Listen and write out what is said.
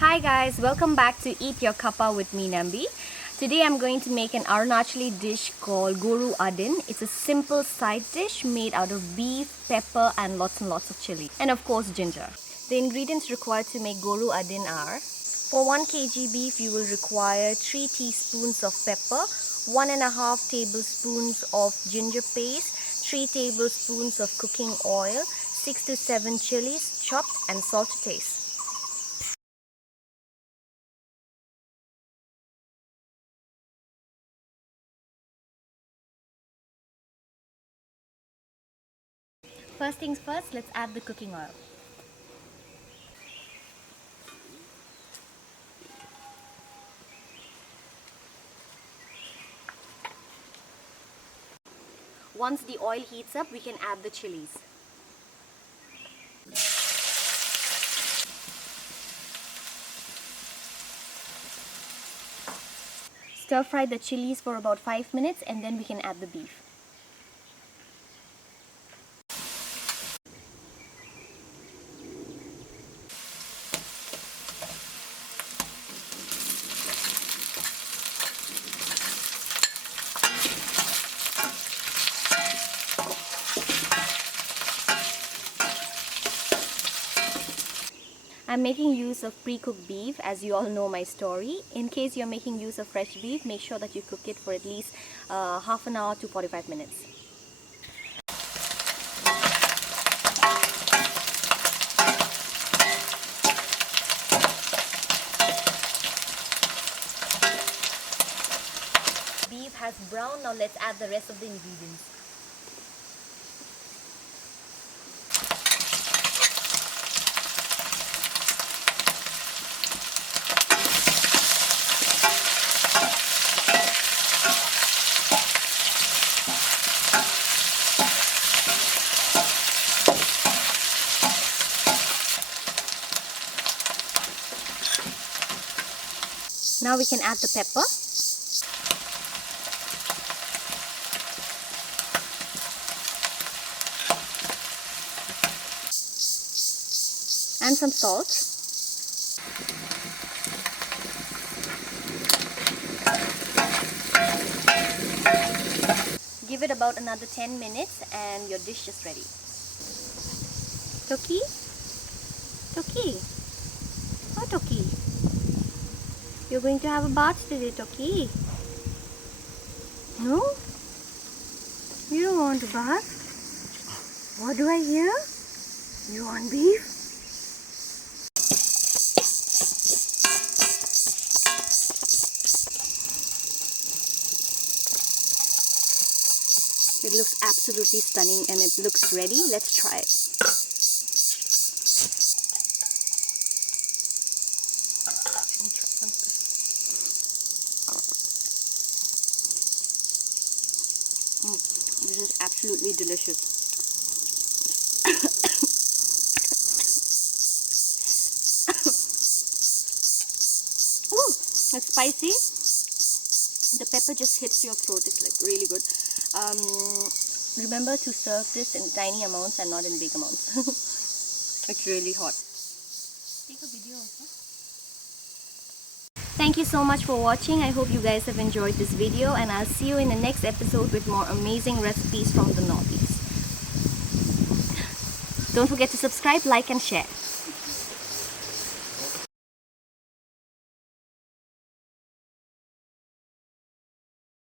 Hi guys, welcome back to Eat Your Kappa with me, Nambi. Today I'm going to make an Arunachali dish called Goru Adin. It's a simple side dish made out of beef, pepper and lots of chili. And of course ginger. The ingredients required to make Goru Adin are: for 1 kg beef you will require 3 teaspoons of pepper, 1.5 tablespoons of ginger paste, 3 tablespoons of cooking oil, 6 to 7 chilies chopped and salt to taste. First things first, let's add the cooking oil. Once the oil heats up, we can add the chilies. Stir fry the chilies for about 5 minutes and then we can add the beef. I'm making use of pre-cooked beef, as you all know my story. In case you're making use of fresh beef, make sure that you cook it for at least half an hour to 45 minutes. Beef has browned, now let's add the rest of the ingredients. Now we can add the pepper. And some salt. Give it about another 10 minutes and your dish is ready. Toki? Toki? Oh, Toki. You're going to have a bath today, Toki. No? You don't want a bath? What do I hear? You want beef? It looks absolutely stunning and it looks ready. Let's try it. This is absolutely delicious. Ooh, it's spicy. The pepper just hits your throat. It's like really good. Remember to serve this in tiny amounts and not in big amounts. It's really hot. Take a video also. Thank you so much for watching. I hope you guys have enjoyed this video and I'll see you in the next episode with more amazing recipes from the Northeast. Don't forget to subscribe, like and share.